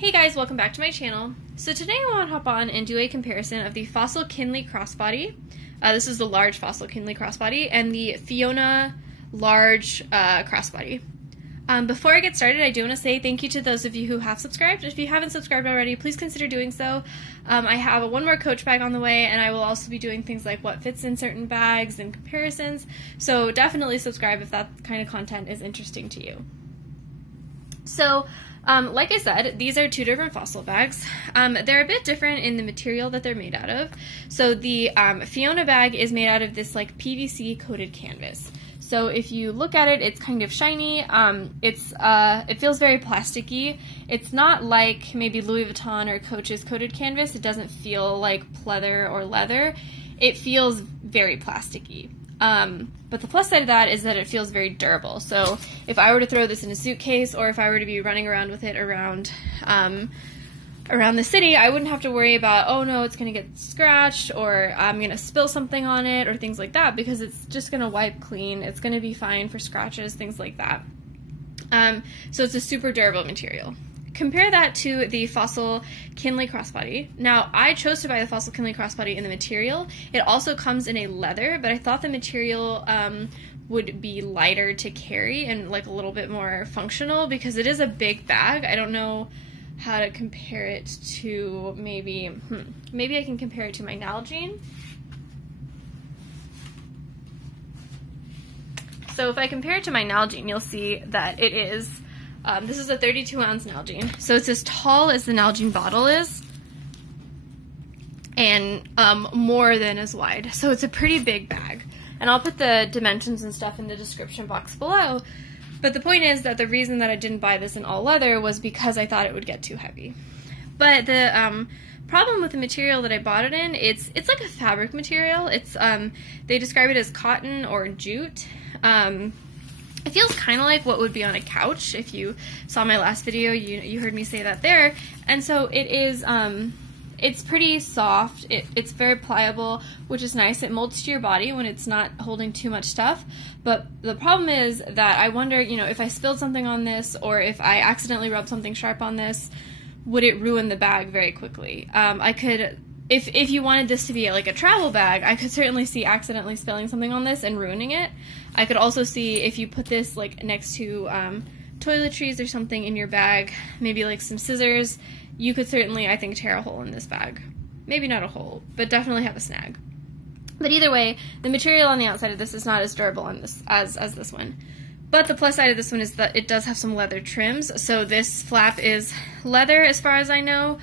Hey guys, welcome back to my channel. So today I want to hop on and do a comparison of the fossil Kinley Crossbody. This is the large fossil Kinley Crossbody and the Fiona large Crossbody. Before I get started, I do want to say thank you to those of you who have subscribed. If you haven't subscribed already, please consider doing so. I have one more Coach bag on the way, and I will also be doing things like what fits in certain bags and comparisons. So definitely subscribe if that kind of content is interesting to you. So, like I said, these are two different fossil bags. They're a bit different in the material that they're made out of. So the Fiona bag is made out of this like PVC coated canvas. So if you look at it, it's kind of shiny. It feels very plasticky. It's not like maybe Louis Vuitton or Coach's coated canvas. It doesn't feel like pleather or leather. It feels very plasticky. But the plus side of that is that it feels very durable. So if I were to throw this in a suitcase, or if I were to be running around with it around the city, I wouldn't have to worry about, oh no, it's going to get scratched, or I'm going to spill something on it, or things like that, because it's just going to wipe clean. It's going to be fine for scratches, things like that. So it's a super durable material. Compare that to the fossil Kinley Crossbody. Now, I chose to buy the fossil Kinley Crossbody in the material. It also comes in a leather, but I thought the material would be lighter to carry and like a little bit more functional because it is a big bag. I don't know how to compare it to maybe I can compare it to my Nalgene. So if I compare it to my Nalgene, you'll see that it is this is a 32-ounce Nalgene, so it's as tall as the Nalgene bottle is, and more than as wide. So it's a pretty big bag, and I'll put the dimensions and stuff in the description box below. But the point is that the reason that I didn't buy this in all leather was because I thought it would get too heavy. But the problem with the material that I bought it in, it's like a fabric material. It's they describe it as cotton or jute. It feels kind of like what would be on a couch. If you saw my last video, you heard me say that there. And so it is, it's pretty soft. It's very pliable, which is nice. It molds to your body when it's not holding too much stuff. But the problem is that I wonder, you know, if I spilled something on this, or if I accidentally rubbed something sharp on this, would it ruin the bag very quickly? I could, if you wanted this to be like a travel bag, I could certainly see accidentally spilling something on this and ruining it. I could also see if you put this like next to toiletries or something in your bag, maybe like some scissors, you could certainly, I think, tear a hole in this bag. Maybe not a hole, but definitely have a snag. But either way, the material on the outside of this is not as durable on this as this one. But the plus side of this one is that it does have some leather trims, so this flap is leather as far as I know.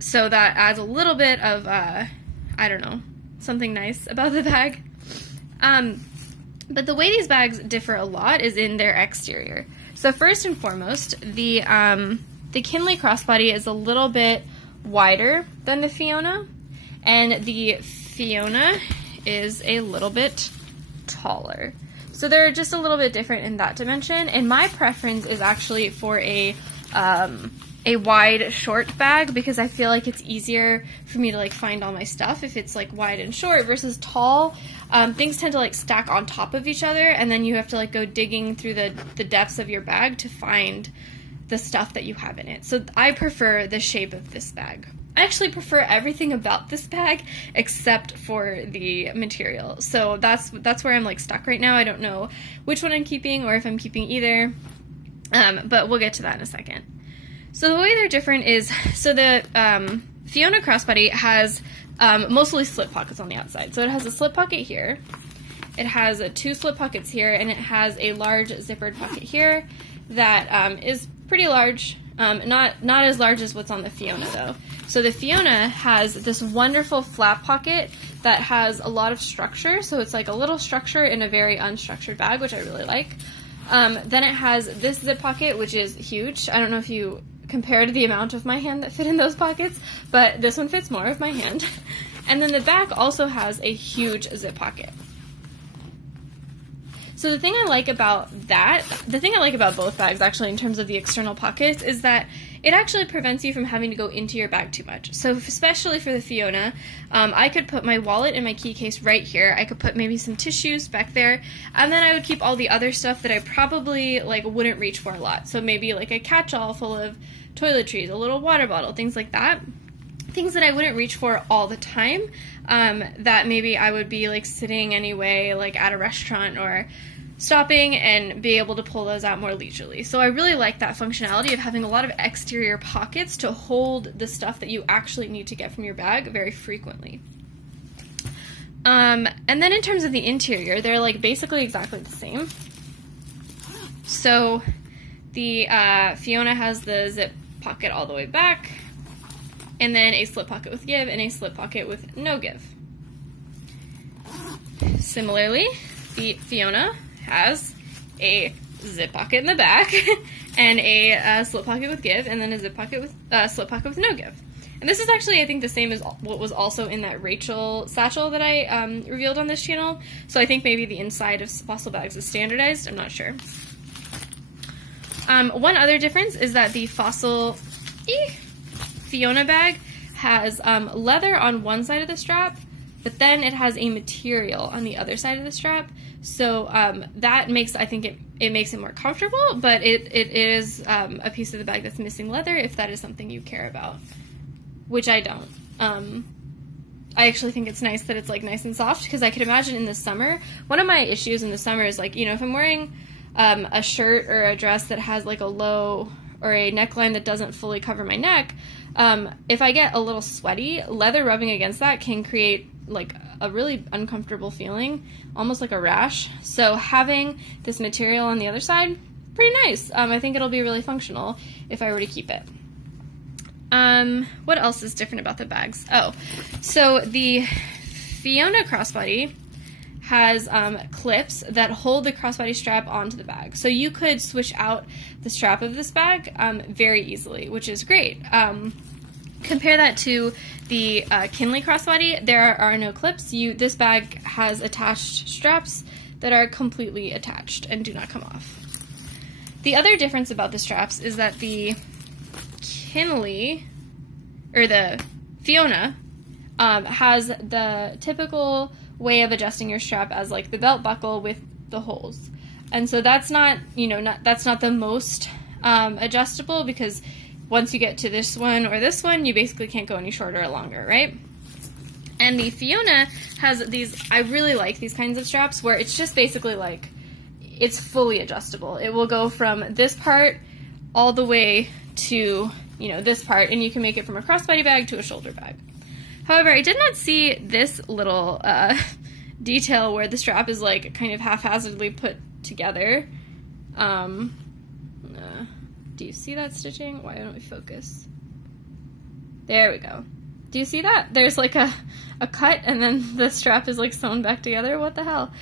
So that adds a little bit of, I don't know, something nice about the bag. But the way these bags differ a lot is in their exterior. So first and foremost, the Kinley Crossbody is a little bit wider than the Fiona, and the Fiona is a little bit taller. So they're just a little bit different in that dimension, and my preference is actually for a wide, short bag, because I feel like it's easier for me to like find all my stuff if it's like wide and short versus tall. Things tend to like stack on top of each other, and then you have to like go digging through the depths of your bag to find the stuff that you have in it. So I prefer the shape of this bag. I actually prefer everything about this bag except for the material. So that's where I'm like stuck right now. I don't know which one I'm keeping or if I'm keeping either, but we'll get to that in a second. So the way they're different is, so the Fiona Crossbody has mostly slip pockets on the outside. So it has a slip pocket here, it has two slip pockets here, and it has a large zippered pocket here that is pretty large. Not as large as what's on the Fiona though. So the Fiona has this wonderful flap pocket that has a lot of structure. So it's like a little structure in a very unstructured bag, which I really like. Then it has this zip pocket, which is huge. I don't know if you compared the amount of my hand that fit in those pockets, but this one fits more of my hand. And then the back also has a huge zip pocket. So the thing I like about both bags actually in terms of the external pockets is that it actually prevents you from having to go into your bag too much. So especially for the Fiona, I could put my wallet and my key case right here. I could put maybe some tissues back there, and then I would keep all the other stuff that I probably like wouldn't reach for a lot. So maybe like a catch-all full of toiletries, a little water bottle, things like that. Things that I wouldn't reach for all the time, that maybe I would be like sitting anyway, like at a restaurant or stopping, and be able to pull those out more leisurely. So I really like that functionality of having a lot of exterior pockets to hold the stuff that you actually need to get from your bag very frequently. And then in terms of the interior, they're like basically exactly the same. So the Fiona has the zip pocket all the way back, and then a slip pocket with give and a slip pocket with no give. Similarly, the Fiona has a zip pocket in the back and a slip pocket with give, and then a zip pocket with slip pocket with no give. And this is actually, I think, the same as what was also in that Rachel satchel that I revealed on this channel. So I think maybe the inside of Fossil bags is standardized. I'm not sure. One other difference is that the Fossil Fiona bag has leather on one side of the strap, but then it has a material on the other side of the strap. So that makes, I think it makes it more comfortable, but it is a piece of the bag that's missing leather if that is something you care about, which I don't. I actually think it's nice that it's like nice and soft, because I could imagine in the summer, one of my issues in the summer is like, you know, if I'm wearing a shirt or a dress that has like a low or a neckline that doesn't fully cover my neck, if I get a little sweaty, leather rubbing against that can create like a really uncomfortable feeling, almost like a rash. So having this material on the other side, pretty nice. I think it'll be really functional if I were to keep it. What else is different about the bags? Oh, so the Fiona Crossbody has clips that hold the crossbody strap onto the bag. So you could switch out the strap of this bag very easily, which is great. Compare that to the Kinley Crossbody. There are no clips. This bag has attached straps that are completely attached and do not come off. The other difference about the straps is that the Kinley, or the Fiona, has the typical way of adjusting your strap as like the belt buckle with the holes. And so that's not, you know, that's not the most adjustable, because once you get to this one or this one, you basically can't go any shorter or longer, right? And the Fiona has these, I really like these kinds of straps where it's just basically like, it's fully adjustable. It will go from this part all the way to, you know, this part, and you can make it from a crossbody bag to a shoulder bag. However, I did not see this little detail where the strap is like kind of haphazardly put together. Do you see that stitching? Why don't we focus? There we go. Do you see that? There's like a cut, and then the strap is like sewn back together. What the hell?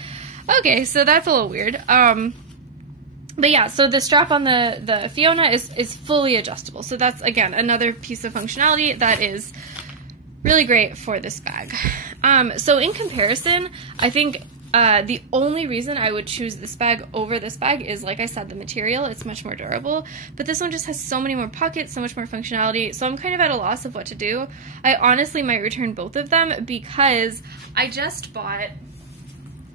Okay, so that's a little weird. But yeah, so the strap on the Fiona is fully adjustable. So that's, again, another piece of functionality that is really great for this bag. So in comparison, I think the only reason I would choose this bag over this bag is, like I said, the material. It's much more durable, but this one just has so many more pockets, so much more functionality, so I'm kind of at a loss of what to do. I honestly might return both of them, because I just bought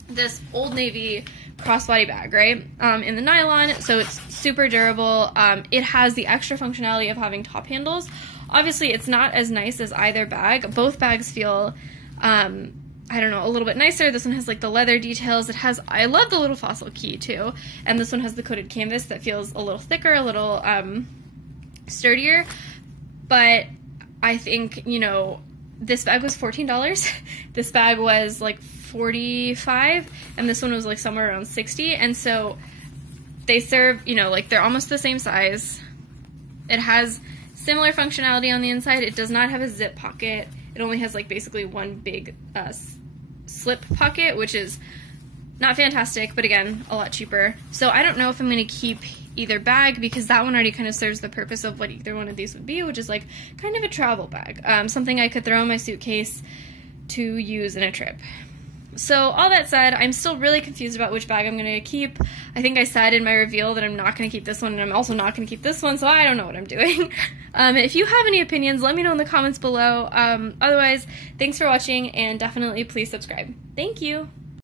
this Old Navy crossbody bag, right, in the nylon, so it's super durable. It has the extra functionality of having top handles. Obviously, it's not as nice as either bag. Both bags feel, I don't know, a little bit nicer. This one has like the leather details. It has, I love the little Fossil key too, and this one has the coated canvas that feels a little thicker, a little sturdier. But I think, you know, this bag was $14. This bag was like $45, and this one was like somewhere around $60, and so they serve, you know, like they're almost the same size. It has similar functionality on the inside. It does not have a zip pocket. It only has like basically one big slip pocket, which is not fantastic, but again, a lot cheaper. So I don't know if I'm going to keep either bag, because that one already kind of serves the purpose of what either one of these would be, which is like kind of a travel bag, something I could throw in my suitcase to use in a trip. So all that said, I'm still really confused about which bag I'm going to keep. I think I said in my reveal that I'm not going to keep this one, and I'm also not going to keep this one, so I don't know what I'm doing. If you have any opinions, let me know in the comments below. Otherwise, thanks for watching, and definitely please subscribe. Thank you!